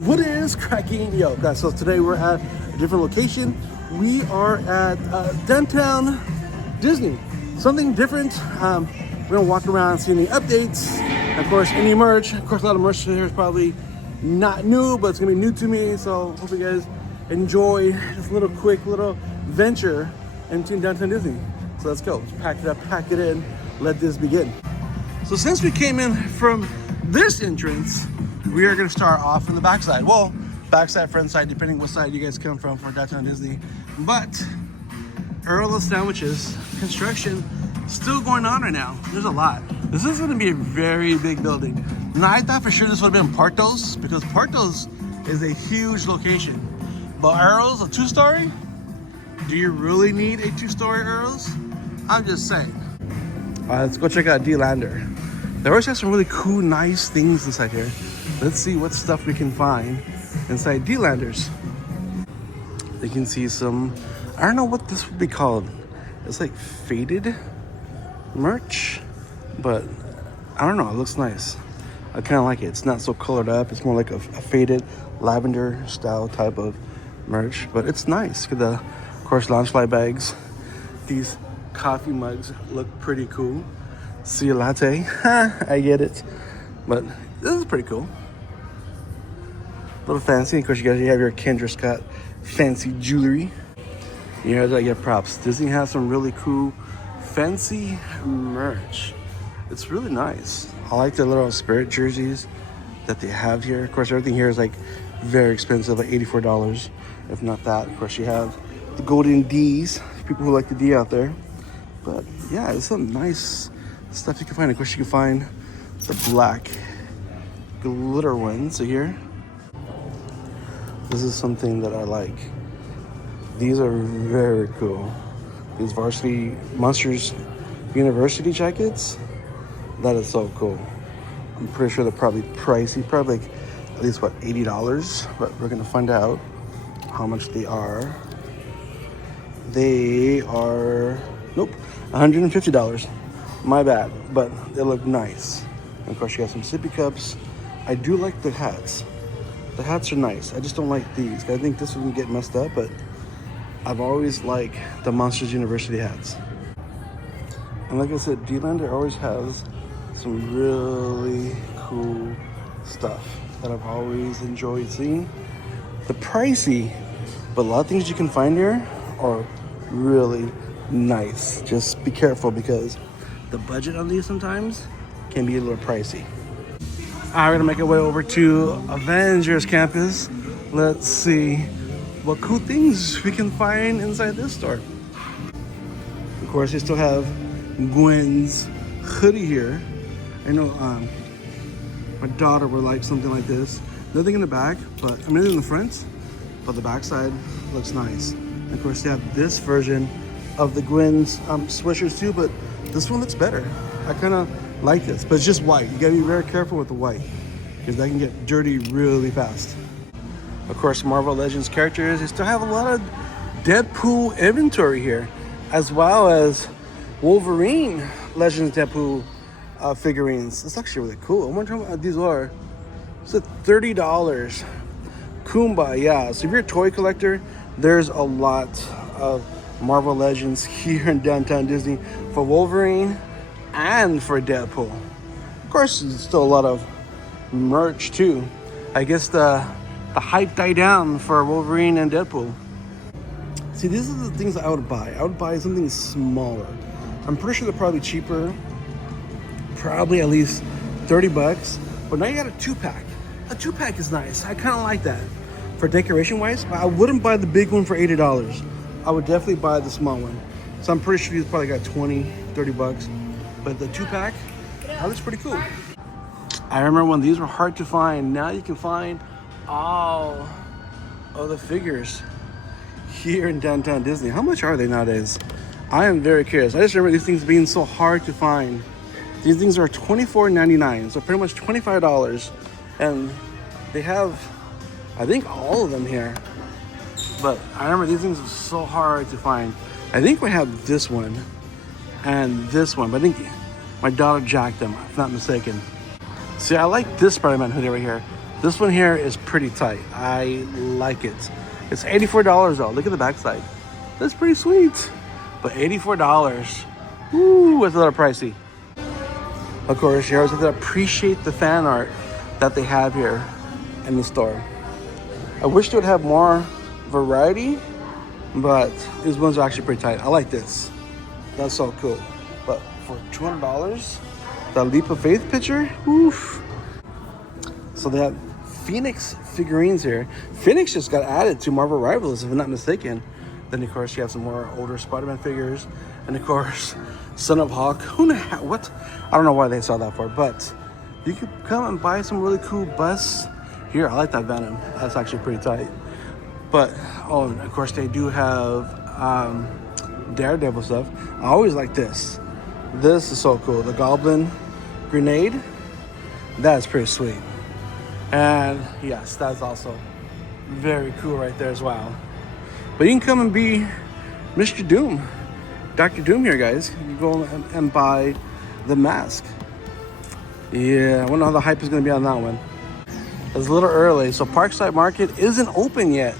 What is cracking? Yo, guys, so today we're at a different location. We are at downtown Disney. Something different. We're gonna walk around, see any updates, and of course, any merch. Of course, a lot of merch here is probably not new, but it's gonna be new to me. So hope you guys enjoy this little quick little venture into downtown Disney. So let's go. Let's pack it up, pack it in, let this begin. So since we came in from this entrance, we are gonna start off in the backside. Well, backside, front side, depending what side you guys come from for downtown Disney. But Earl of Sandwiches construction still going on right now. There's a lot. This is gonna be a very big building. Now I thought for sure this would have been Portos because Portos is a huge location. But Earl's a 2-story? Do you really need a 2-story Earl's? I'm just saying. All right, let's go check out D-Lander. They always have some really cool, nice things inside here. Let's see what stuff we can find inside D-Landers. You can see some, I don't know what this would be called. It's like faded merch, but I don't know, it looks nice. I kind of like it. It's not so colored up. It's more like a faded lavender style type of merch, but it's nice. Look at the, of course, Loungefly bags. These coffee mugs look pretty cool. See a latte, I get it, but this is pretty cool. A little fancy. Of course, you guys have your Kendra Scott fancy jewelry. You guys gotta get props. Disney has some really cool fancy merch. It's really nice. I like the little Spirit jerseys that they have here. Of course, everything here is like very expensive, like $84, if not that. Of course, you have the Golden D's, people who like the D out there. But yeah, it's some nice stuff you can find. Of course, you can find the black glitter ones. So here, this is something that I like. These are very cool. These Varsity Monsters University jackets. That is so cool. I'm pretty sure they're probably pricey, probably like at least what, $80, but we're gonna find out how much they are. They are, nope, $150. My bad, but they look nice. And of course, you got some sippy cups. I do like the hats. The hats are nice. I just don't like these. I think this one can get messed up, but I've always liked the Monsters University hats. And like I said, D-Lander always has some really cool stuff that I've always enjoyed seeing. The pricey, but a lot of things you can find here are really nice. Just be careful because the budget on these sometimes can be a little pricey. All right, we're gonna make our way over to Avengers Campus. Let's see what cool things we can find inside this store. Of course, they still have Gwen's hoodie here. I know my daughter would like something like this. Nothing in the back, but I mean, in the front, but the back side looks nice. And of course, they have this version of the Gwen's sweatshirts too, but this one looks better. I kind of like this, but it's just white. You gotta be very careful with the white because that can get dirty really fast. Of course, Marvel Legends characters, they still have a lot of Deadpool inventory here, as well as Wolverine Legends Deadpool figurines. It's actually really cool. I wonder how much these are. It's at $30. Kumbaya. So if you're a toy collector, there's a lot of Marvel Legends here in downtown Disney for Wolverine and for Deadpool. Of course, there's still a lot of merch too. I guess the hype died down for Wolverine and Deadpool. See, these are the things that I would buy. I would buy something smaller. I'm pretty sure they're probably cheaper. Probably at least $30. But now you got a 2-pack. A 2-pack is nice. I kind of like that. For decoration wise, I wouldn't buy the big one for $80. I would definitely buy the small one. So I'm pretty sure these probably got $20-30. But the 2-pack, that looks pretty cool. I remember when these were hard to find. Now you can find all of the figures here in downtown Disney. How much are they nowadays? I am very curious. I just remember these things being so hard to find. These things are $24.99, so pretty much $25. And they have, I think, all of them here. But I remember these things are so hard to find. I think we have this one and this one, but I think my daughter jacked them, if not mistaken. See, I like this Spider-Man hoodie right here. This one here is pretty tight. I like it. It's $84 though. Look at the backside. That's pretty sweet. But $84. Ooh, that's a little pricey. Of course, you always have to appreciate the fan art that they have here in the store. I wish they would have more variety, but these ones are actually pretty tight. I like this. That's so cool. But for $200, the Leap of Faith picture, oof. So they have Phoenix figurines here. Phoenix just got added to Marvel Rivals, if I'm not mistaken. Then of course you have some more older Spider-Man figures, and of course Son of Hawk. Who the heck? What? I don't know why they sell that for, but you could come and buy some really cool busts here. I like that Venom. That's actually pretty tight. But oh, and of course they do have Daredevil stuff. I always like this. This is so cool. The Goblin grenade. That's pretty sweet. And yes, that's also very cool right there as well. But you can come and be Mr. Doom, Dr. Doom here, guys. You go and buy the mask. Yeah, I wonder how the hype is going to be on that one. It's a little early, so Parkside Market isn't open yet.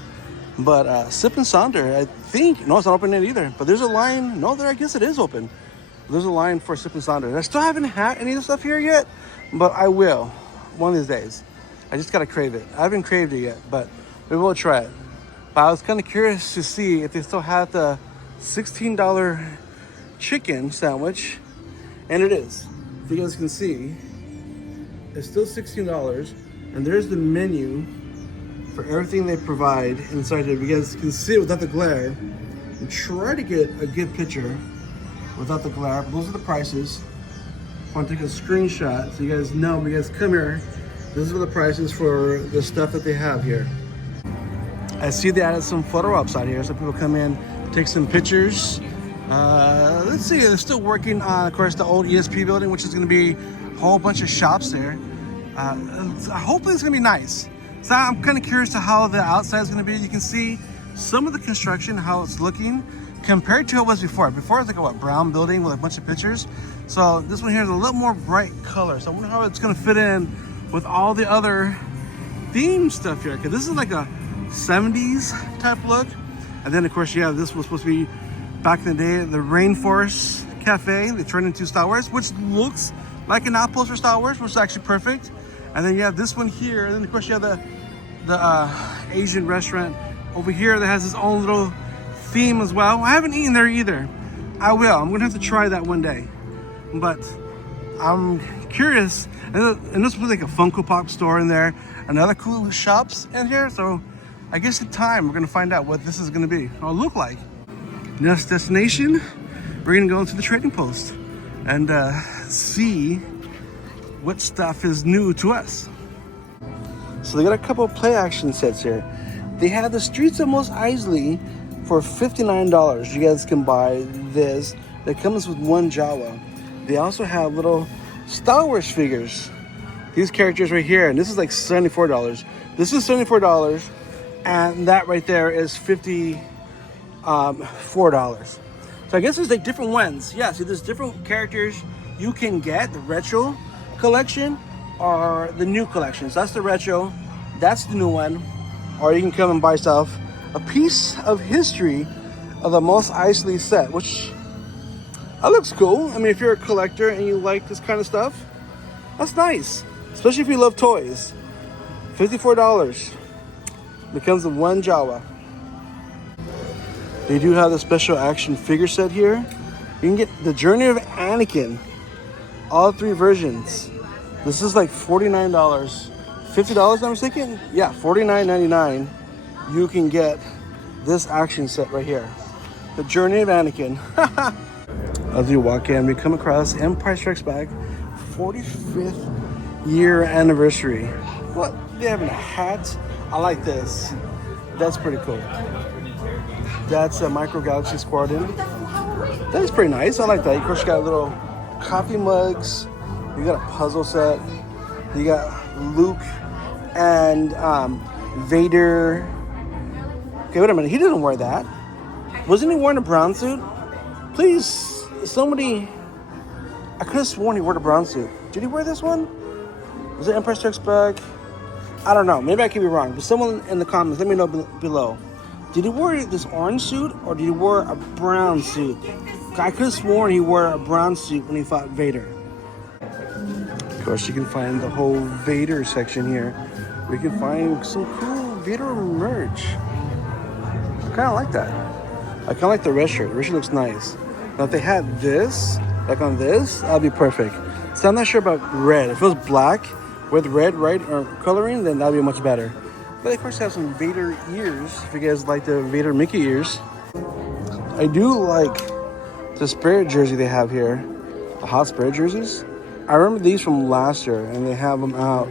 But Sip and Sonder, I think, no, it's not open yet either. But there's a line, no, there, I guess it is open. There's a line for Sip and Sonder. I still haven't had any of the stuff here yet, but I will one of these days. I just gotta crave it. I haven't craved it yet, but we will try it. But I was kind of curious to see if they still have the $16 chicken sandwich, and it is. If you guys can see, it's still $16, and there's the menu for everything they provide inside here. You guys can see it without the glare, and try to get a good picture without the glare. Those are the prices. I want to take a screenshot so you guys know. When you guys come here, this is what the prices for the stuff that they have here. I see they added some photo ops out here, so people come in, take some pictures. Let's see, they're still working on, of course, the old ESP building, which is going to be a whole bunch of shops there. Hopefully it's going to be nice. So I'm kind of curious to how the outside is going to be. You can see some of the construction, how it's looking compared to how it was before. Before it was like a brown building with a bunch of pictures. So this one here is a little more bright color. So I wonder how it's going to fit in with all the other theme stuff here. Because this is like a 70s type look. And then of course, yeah, this was supposed to be back in the day, the Rainforest Cafe. They turned into Star Wars, which looks like an outpost for Star Wars, which is actually perfect. And then you have this one here, and then of course you have the Asian restaurant over here that has its own little theme as well. I haven't eaten there either. I will. I'm gonna have to try that one day. But I'm curious. And this was like a Funko Pop store in there, and other cool shops in here. So I guess in time we're gonna find out what this is gonna be or look like. Next destination, we're gonna go into the trading post and see what stuff is new to us. So they got a couple of play action sets here. They have the Streets of Mos Eisley for $59. You guys can buy this. That comes with one Jawa. They also have little Star Wars figures. These characters right here, and this is like $74. This is $74, and that right there is $54. So I guess there's like different ones. Yeah, see, there's different characters you can get. The retro collection or the new collection. So that's the retro, that's the new one. Or you can come and buy yourself a piece of history of the Mos Eisley set, which that looks cool. I mean, if you're a collector and you like this kind of stuff, that's nice. Especially if you love toys. $54 becomes the one Jawa. They do have the special action figure set here. You can get the Journey of Anakin, all three versions. This is like $49, $50, I'm thinking? Yeah, $49.99. You can get this action set right here. The Journey of Anakin. As we walk in, we come across Empire Strikes Back 45th year anniversary. What? They have a hat? I like this. That's pretty cool. That's a Micro Galaxy Squadron. That's pretty nice. I like that. Of course, you got little coffee mugs. You got a puzzle set. You got Luke and Vader. Okay, wait a minute. He didn't wear that. Wasn't he wearing a brown suit? Please, somebody. I could have sworn he wore a brown suit. Did he wear this one? Was it Empire Strikes Back? I don't know. Maybe I could be wrong. But someone in the comments, let me know below. Did he wear this orange suit or did he wear a brown suit? I could have sworn he wore a brown suit when he fought Vader. Of course, you can find the whole Vader section here. We can find some cool Vader merch. I kind of like that. I kind of like the red shirt. The red shirt looks nice. Now, if they had this, like on this, that'd be perfect. So I'm not sure about red. If it was black with red, right, or coloring, then that'd be much better. But of course, I have some Vader ears. If you guys like the Vader Mickey ears, I do like the Spirit jersey they have here. The hot Spirit jerseys. I remember these from last year, and they have them out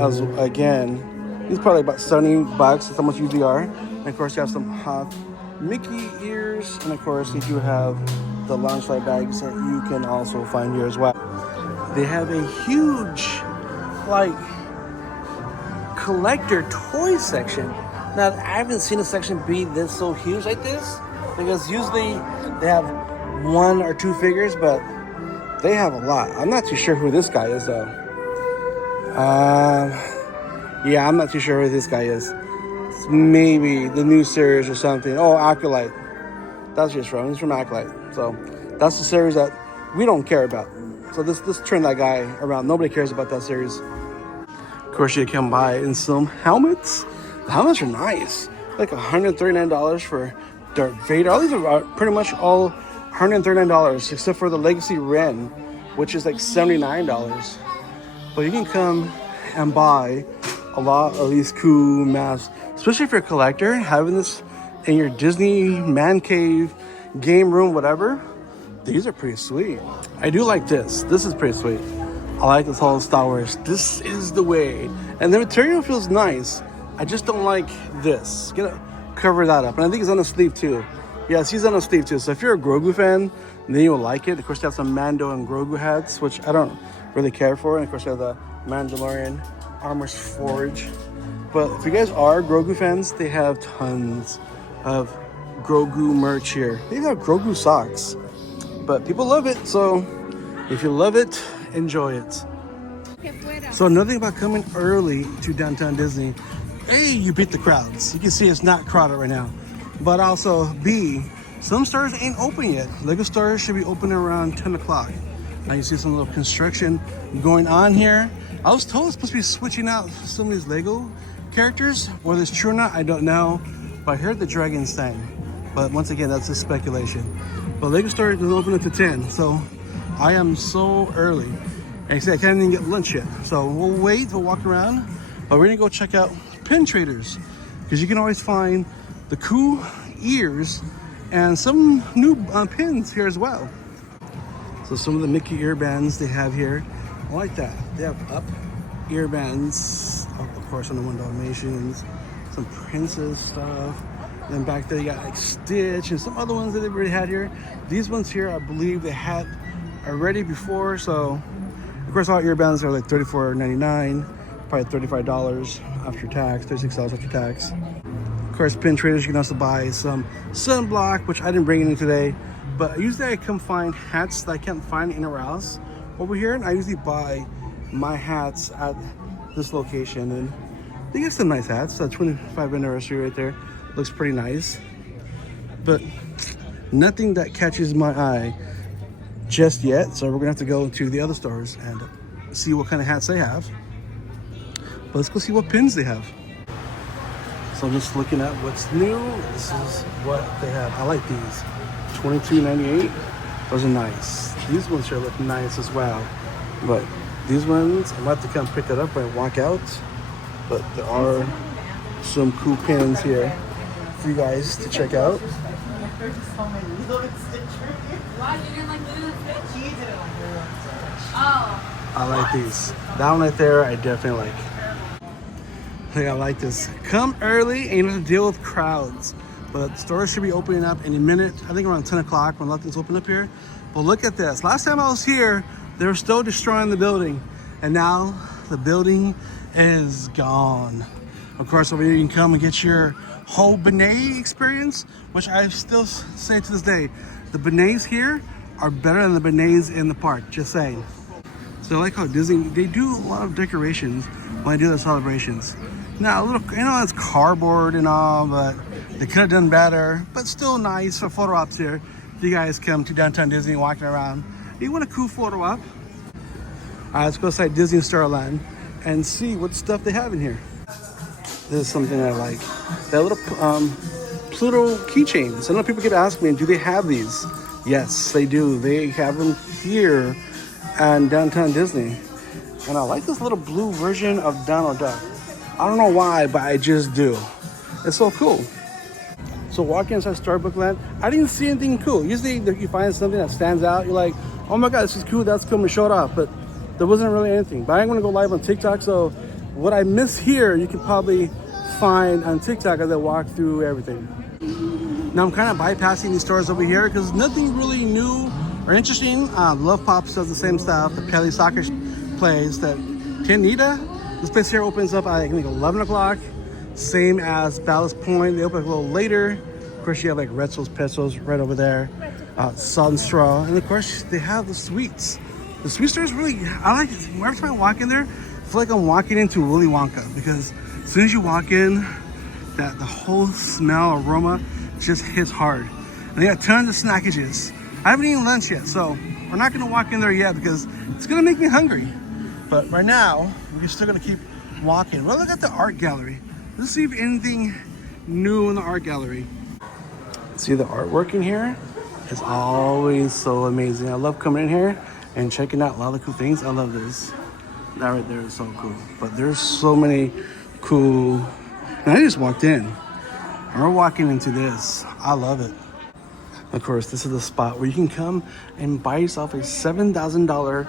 as again. These probably about $70. That's how much usually are. And of course, you have some hot Mickey ears, and of course, you do have the Lounge Flight bags that you can also find here as well. They have a huge, like, collector toy section. Now, I haven't seen a section be this so huge like this, because usually they have 1 or 2 figures, but they have a lot. I'm not too sure who this guy is though. Yeah, I'm not too sure who this guy is. It's maybe the new series or something. Oh, Acolyte. That's just from. He's from Acolyte. So that's the series that we don't care about. So this turn that guy around. Nobody cares about that series. Of course, you can buy in some helmets. The helmets are nice. Like $139 for Darth Vader. All these are pretty much all $139, except for the Legacy Ren, which is like $79. But you can come and buy a lot of these cool masks, especially if you're a collector. Having this in your Disney man cave, game room, whatever. These are pretty sweet. I do like this. This is pretty sweet. I like this whole Star Wars. This is the way. And the material feels nice. I just don't like this. Gonna cover that up. And I think it's on the sleeve too. Yes, he's on the sleeve too. So if you're a Grogu fan, then you'll like it. Of course, they have some Mando and Grogu hats, which I don't really care for. And of course, they have the Mandalorian Armor's Forge. But if you guys are Grogu fans, they have tons of Grogu merch here. They even have Grogu socks. But people love it, so if you love it, enjoy it. So another thing about coming early to downtown Disney, A, you beat the crowds. You can see it's not crowded right now. But also, B, some stores ain't open yet. Lego stores should be open around 10 o'clock. Now you see some little construction going on here. I was told it's supposed to be switching out some of these Lego characters. Whether it's true or not, I don't know. But I heard the dragons thing. But once again, that's just speculation. But Lego store doesn't open until 10, so I am so early. And I said I can't even get lunch yet. So we'll wait, we'll walk around. But we're gonna go check out pin traders, because you can always find the cool ears and some new pins here as well. So some of the Mickey earbands they have here, I like that. They have up earbands, of course, on the One Dalmatians, some Princess stuff. Then back there you got like Stitch and some other ones that they've already had here. These ones here, I believe they had already before. So of course, all earbands are like $34.99, probably $35 after tax, $36 after tax. Of course, pin traders, you can also buy some sunblock, which I didn't bring in today. But usually I come find hats that I can't find anywhere else over here. And I usually buy my hats at this location. And they got some nice hats. So 25th anniversary right there. Looks pretty nice. But nothing that catches my eye just yet. So we're gonna have to go to the other stores and see what kind of hats they have. But let's go see what pins they have. So I'm just looking at what's new. This is what they have. I like these. $22.98. Those are nice. These ones here look nice as well. But these ones, I'm about to come pick it up and walk out. But there are some cool pins here for you guys to check out. I like these. That one right there, I definitely like. I like this. Come early and you don't have to deal with crowds. But stores should be opening up any minute. I think around 10 o'clock when nothing's open up here. But look at this. Last time I was here, they were still destroying the building. And now the building is gone. Of course, over here you can come and get your whole beignet experience, which I still say to this day, the beignets here are better than the beignets in the park, just saying. So I like how Disney, they do a lot of decorations when they do their celebrations. Now, a little, you know, it's cardboard and all, but they could have done better, but still nice for photo ops here. If you guys come to downtown Disney walking around, you want a cool photo op. All right, let's go inside Disney Starland and see what stuff they have in here. This is something I like. That little Pluto keychains. I know people keep asking me, do they have these? Yes, they do. They have them here and downtown Disney. And I like this little blue version of Donald Duck. I don't know why, but I just do. It's so cool. So walking inside Storybook Land, I didn't see anything cool. Usually you find something that stands out. You're like, oh my God, this is cool. That's cool. And show it off. But there wasn't really anything. But I'm going to go live on TikTok. So what I miss here, you can probably find on TikTok as I walk through everything. Now I'm kind of bypassing these stores over here because nothing really new or interesting. Love Pops does the same stuff. The Pelly Soccer plays. That Tinita, this place here opens up at I think 11 o'clock. Same as Ballast Point. They open a little later. Of course, you have like Retzo's Petzos right over there. Salt and Straw. And of course, they have the sweets. The sweet store is really, I like it. Every time I walk in there, I feel like I'm walking into Willy Wonka because as soon as you walk in, the whole smell, aroma just hits hard. And they got tons of snackages. I haven't eaten lunch yet, so we're not gonna walk in there yet because it's gonna make me hungry. But right now, we're still gonna keep walking. Well, look at the art gallery. Let's see if anything new in the art gallery. See, the artwork in here is always so amazing. I love coming in here and checking out a lot of cool things. I love this. That right there is so cool. But there's so many cool. And I just walked in. And we're walking into this. I love it. Of course, this is the spot where you can come and buy yourself a $7,000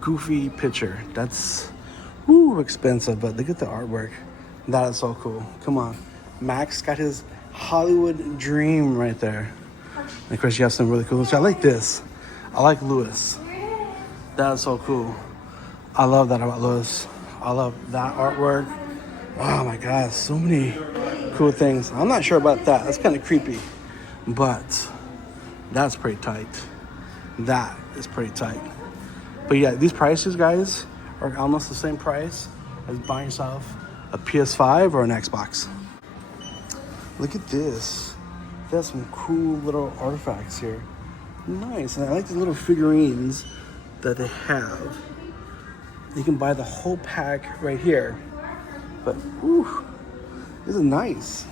Goofy picture. That's expensive, but look at the artwork. That is so cool. Come on. Max got his Hollywood dream right there. And of course, you have some really cool. So I like this. I like Lewis. That is so cool. I love that about Lewis. I love that artwork. Oh my God, so many cool things. I'm not sure about that. That's kind of creepy, but that's pretty tight. That is pretty tight. But yeah, these prices, guys, are almost the same price as buying yourself a PS5 or an Xbox. Look at this. They have some cool little artifacts here. Nice, and I like the little figurines that they have. You can buy the whole pack right here. But, this is nice.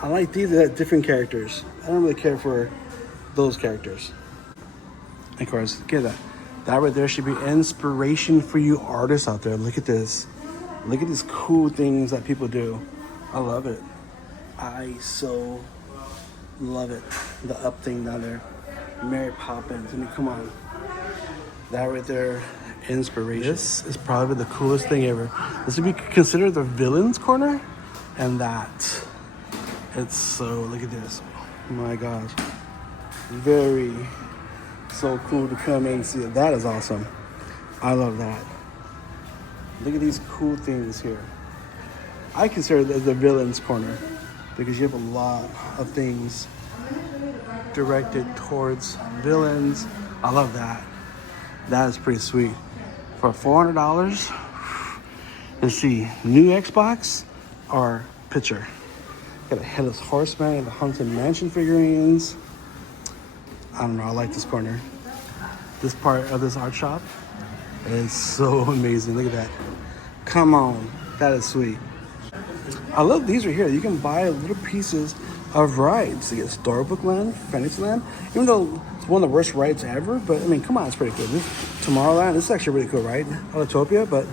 I like these that have different characters. I don't really care for those characters. Of course, look at that. That right there should be inspiration for you artists out there. Look at this. Look at these cool things that people do. I love it. I so love it. The up thing down there. Mary Poppins. I mean, come on. That right there, inspiration. This is probably the coolest thing ever. This would be considered the villains corner. And that. It's so, look at this. Oh my gosh. Very so cool to come in and see it. That is awesome. I love that. Look at these cool things here. I consider it the villains corner because you have a lot of things directed towards villains. I love that. That is pretty sweet. For $400, let's see, new Xbox or picture. Got a Headless Horseman and the Haunted Mansion figurines. I don't know, I like this corner. This part of this art shop is so amazing. Look at that. Come on, that is sweet. I love these right here. You can buy little pieces of rides. You get Storybook Land, Fantasyland, even though it's one of the worst rides ever, but I mean, come on, it's pretty cool. Tomorrowland, this is actually a really cool ride. Autotopia, but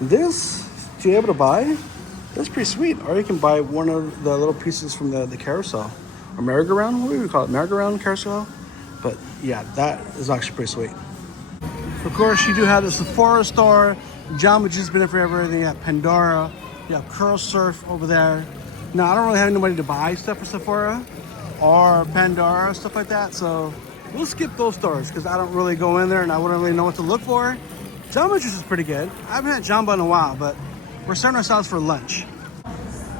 this, to be able to buy, that's pretty sweet. Or you can buy one of the little pieces from the carousel. Or merry-go-round, what do we call it? Merry-go-round carousel? But yeah, that is actually pretty sweet. Of course, you do have the Sephora store. Jamba Juice's been there forever. Then you have Pandora. You have Curl Surf over there. Now, I don't really have anybody to buy stuff for Sephora or Pandora, stuff like that. So we'll skip those stores because I don't really go in there and I wouldn't really know what to look for. Jamba Juice is pretty good. I haven't had Jamba in a while, but we're starting ourselves for lunch.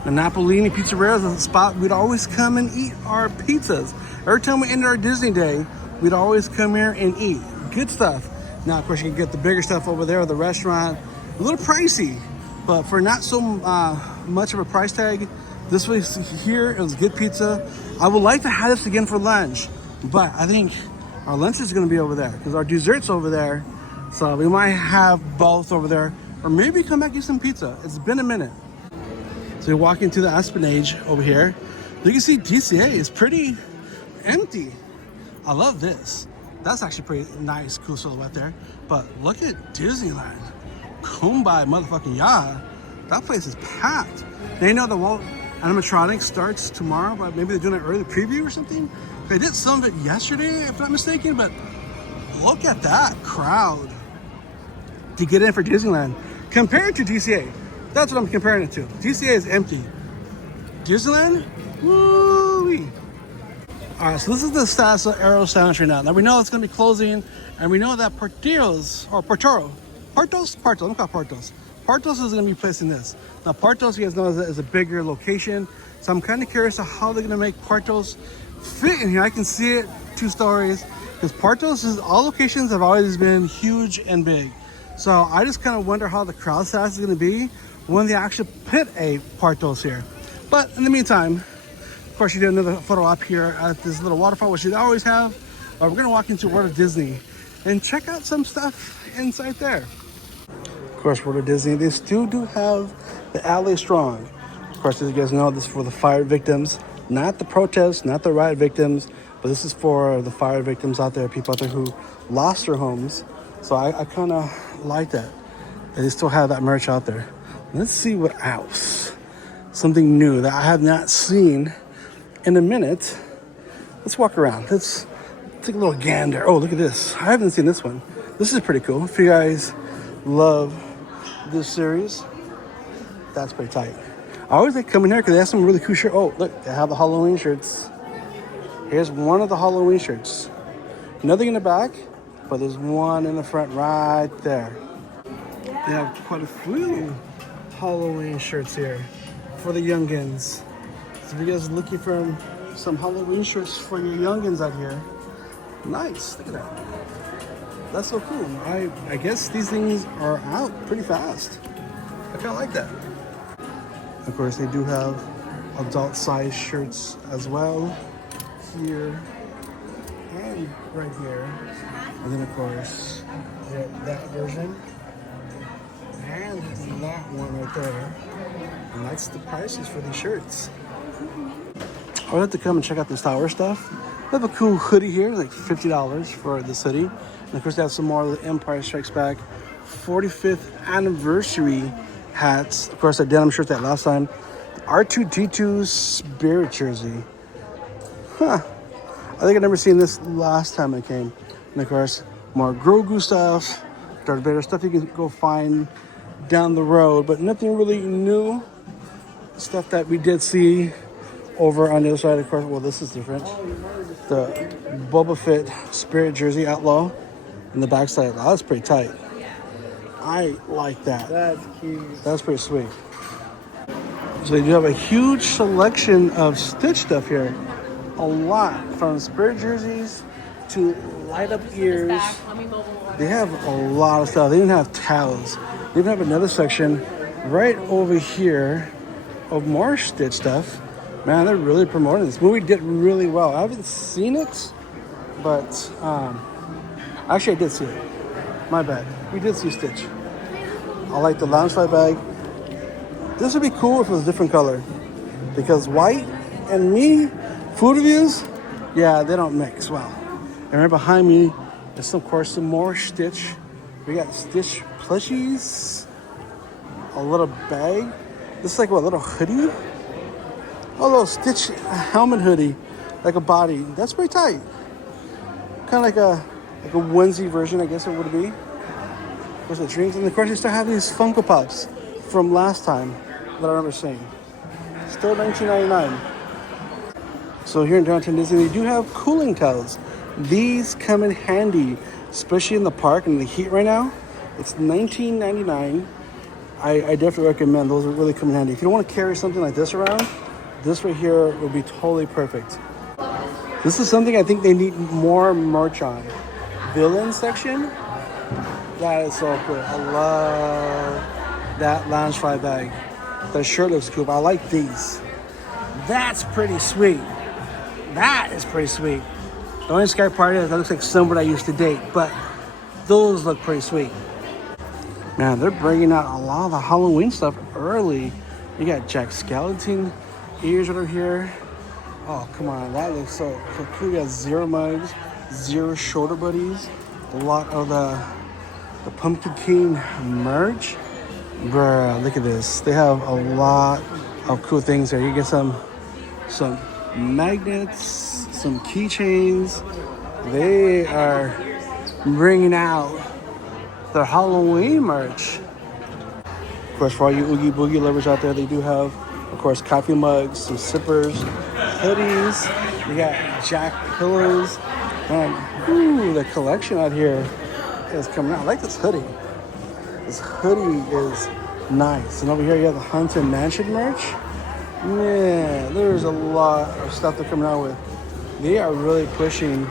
The Napolini Pizzeria is a spot we'd always come and eat our pizzas. Every time we ended our Disney day, we'd always come here and eat. Good stuff. Now, of course, you can get the bigger stuff over there, the restaurant. A little pricey, but for not so much of a price tag, this was here. It was good pizza. I would like to have this again for lunch, but I think our lunch is going to be over there because our dessert's over there. So we might have both over there, or maybe come back and get some pizza. It's been a minute. So we walk into the Esplanade over here. You can see DCA is pretty empty. I love this. That's actually pretty nice, cool silhouette there. But look at Disneyland. Kumbaya motherfucking ya. That place is packed. They know the Walt animatronics starts tomorrow, but maybe they're doing an early preview or something. They did some of it yesterday, if I'm not mistaken, but look at that crowd to get in for Disneyland. Compared to DCA, that's what I'm comparing it to. DCA is empty. Disneyland, woo-wee. All right, so this is the status of Aero Sandwich right now. Now we know it's gonna be closing, and we know that Portos, let me call it Portos. Portos is gonna be placing this. Now Portos, you guys know, is a bigger location, so I'm kind of curious of how they're gonna make Portos fit in here. I can see it 2 stories, because Portos' all locations have always been huge and big. So I just kind of wonder how the crowd size is gonna be when they actually put a Portos here. But in the meantime, of course, you did another photo op here at this little waterfall, which you always have. We're gonna walk into World of Disney and check out some stuff inside there. Of course, World of Disney, they still do have the Alley Strong. Of course, as you guys know, this is for the fire victims, not the protests, not the riot victims, but this is for the fire victims out there, people out there who lost their homes. So I kind of like that. They still have that merch out there. Let's see what else. Something new that I have not seen in a minute. Let's walk around. Let's take a little gander. Oh, look at this. I haven't seen this one. This is pretty cool. If you guys love this series, that's pretty tight. I always like coming here because they have some really cool shirts. Oh, look, they have the Halloween shirts. Here's one of the Halloween shirts. Nothing in the back, but there's one in the front right there. They have quite a few Halloween shirts here for the youngins. So if you guys are looking for some Halloween shirts for your youngins out here, nice, look at that. That's so cool. I guess these things are out pretty fast. I kind of like that. Of course, they do have adult size shirts as well, here and right here. And then of course, we have that version and that one right there. And that's the prices for these shirts. I would have to come and check out the Star Wars stuff. They have a cool hoodie here, like $50 for this hoodie. And of course, they have some more of the Empire Strikes Back 45th anniversary hats. Of course, that denim shirt that last time. R2-D2 Spirit jersey. Huh. I think I've never seen this last time I came. And of course, more Grogu stuff, Darth Vader stuff you can go find down the road, but nothing really new. Stuff that we did see over on the other side, of course. Well, this is different. The Boba Fett Spirit jersey Outlaw in the backside. Oh, that's pretty tight. I like that. That's cute. That's pretty sweet. So they do have a huge selection of Stitch stuff here. A lot, from Spirit jerseys to light up ears. They have a lot of stuff. They even have towels. They even have another section right over here of more Stitch stuff. Man, they're really promoting this. Movie did really well. I haven't seen it, but actually I did see it. My bad. We did see Stitch. I like the Loungefly bag. This would be cool if it was a different color, because white and me, food reviews, yeah, they don't mix well. And right behind me is, of course, some more Stitch. We got Stitch plushies, a little bag. This is like what, a little hoodie? A little Stitch helmet hoodie, like a body. That's pretty tight. Kind of like a onesie version, I guess it would be. There's the drinks, and of course, they still have these Funko Pops from last time that I remember seeing. Still $19.99. So here in Downtown Disney, they do have cooling towels. These come in handy, especially in the park and the heat right now. It's $19.99. I definitely recommend those. Are really come in handy. If you don't want to carry something like this around, this right here will be totally perfect. This is something I think they need more merch on. Villain section. That is so cool. I love that Loungefly bag. The shirt looks cool, but I like these. That's pretty sweet. That is pretty sweet. The only scary part is that looks like somebody I used to date, but those look pretty sweet. Man, they're bringing out a lot of the Halloween stuff early. You got Jack Skellington ears over here. Oh, come on, that looks so cool. You got Zero mugs, Zero shoulder buddies, a lot of the Pumpkin King merch. Bruh, look at this. They have a lot of cool things here. You get some magnets, some keychains. They are bringing out their Halloween merch. Of course, for all you Oogie Boogie lovers out there, they do have, of course, coffee mugs, some sippers, hoodies. You got Jack pillows. Man, ooh, the collection out here is coming out. I like this hoodie. This hoodie is nice. And over here you have the Haunted Mansion merch. Yeah, there's a lot of stuff they're coming out with. They are really pushing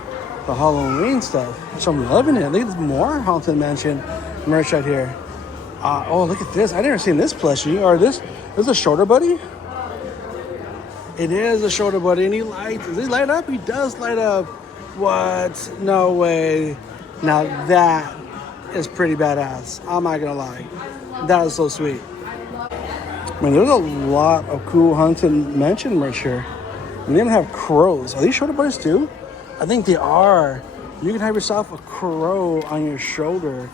the Halloween stuff, so I'm loving it. Look at this more Haunted Mansion merch out here. Oh, look at this. I never seen this plushie. Or this is a shoulder buddy. It is a shoulder buddy, and does he light up? He does light up. What? No way. Now that is pretty badass. I'm not gonna lie. That is so sweet. I mean, there's a lot of cool Haunted Mansion merch here. And they even have crows. Are these shoulder buddies too? I think they are. You can have yourself a crow on your shoulder.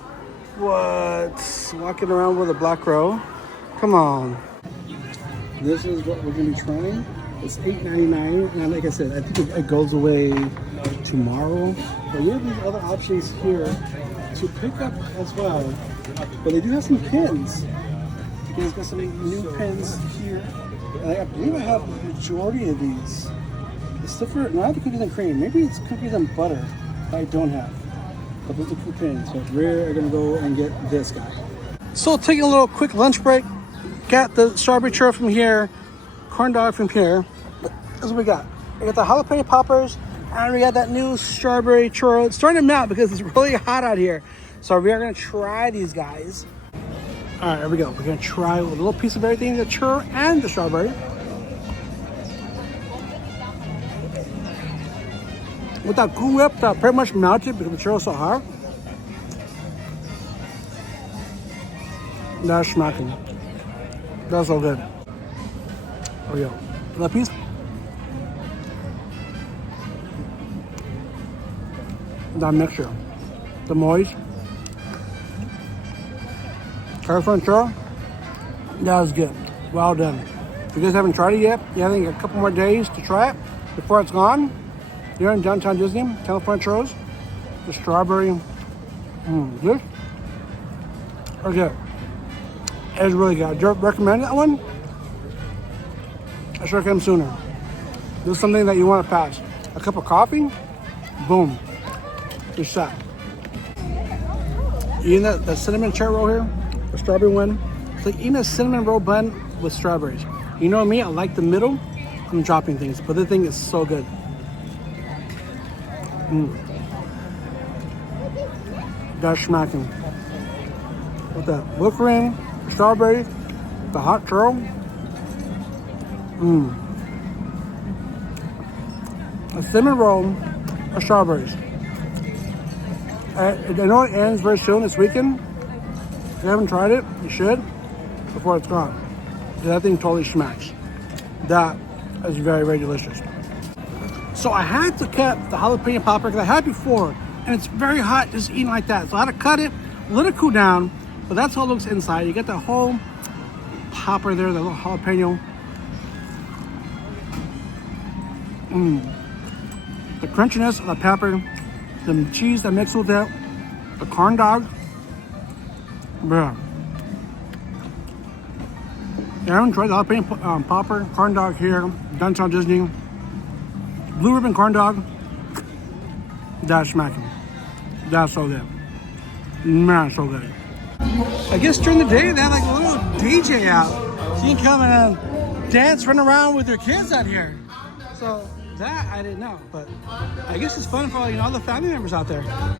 What? Walking around with a black crow? Come on. This is what we're gonna be trying. It's $8.99, and like I said, I think it goes away tomorrow. But we have these other options here to pick up as well. But they do have some pins. You guys got some new pins here. And I believe I have the majority of these. It's different. Not the cookies and cream. Maybe it's cookies and butter that I don't have. But those are cool pins. So we're gonna go and get this guy. So taking a little quick lunch break. Got the strawberry churro from here, corn dog from here. That's what we got. We got the jalapeno poppers, and we got that new strawberry churro. It's starting to melt because it's really hot out here. So we are gonna try these guys. All right, here we go. We're gonna try a little piece of everything, the churro and the strawberry. With that Cool Whip that pretty much melted because the churro's so hot. That's smacking. That's so good. Oh yeah. That piece. That mixture. The moist. California churro. That was good. Well done. If you guys haven't tried it yet, you have a couple more days to try it before it's gone. Here in downtown Disney, California churros. The strawberry. Good. Okay. It's really good. Do you recommend that one? I should have come sooner. This is something that you want to pass. A cup of coffee, boom, you're set. Eating that cinnamon churro roll here, the strawberry one. It's like eating a cinnamon roll bun with strawberries. You know me, I like the middle. I'm dropping things, but this thing is so good. That's smacking. With that whipped cream, strawberry, the hot churro. A cinnamon roll of strawberries. I know it ends very soon this weekend. If you haven't tried it, you should before it's gone. That thing totally smacks. That is very, very delicious. So I had to cut the jalapeno popper because I had before, and it's very hot just eating like that. So I had to cut it, let it cool down, but that's how it looks inside. You get the whole popper there, the little jalapeno. The crunchiness of the pepper, the cheese that mixed with it, the corn dog. Bruh. Yeah, I haven't tried the jalapeno popper, corn dog here, downtown Disney. Blue ribbon corn dog. That's smacking. That's so good. Man, so good. I guess during the day they have like a little DJ out. So you can come and dance, run around with your kids out here. So that I didn't know, but I guess it's fun for all the family members out there.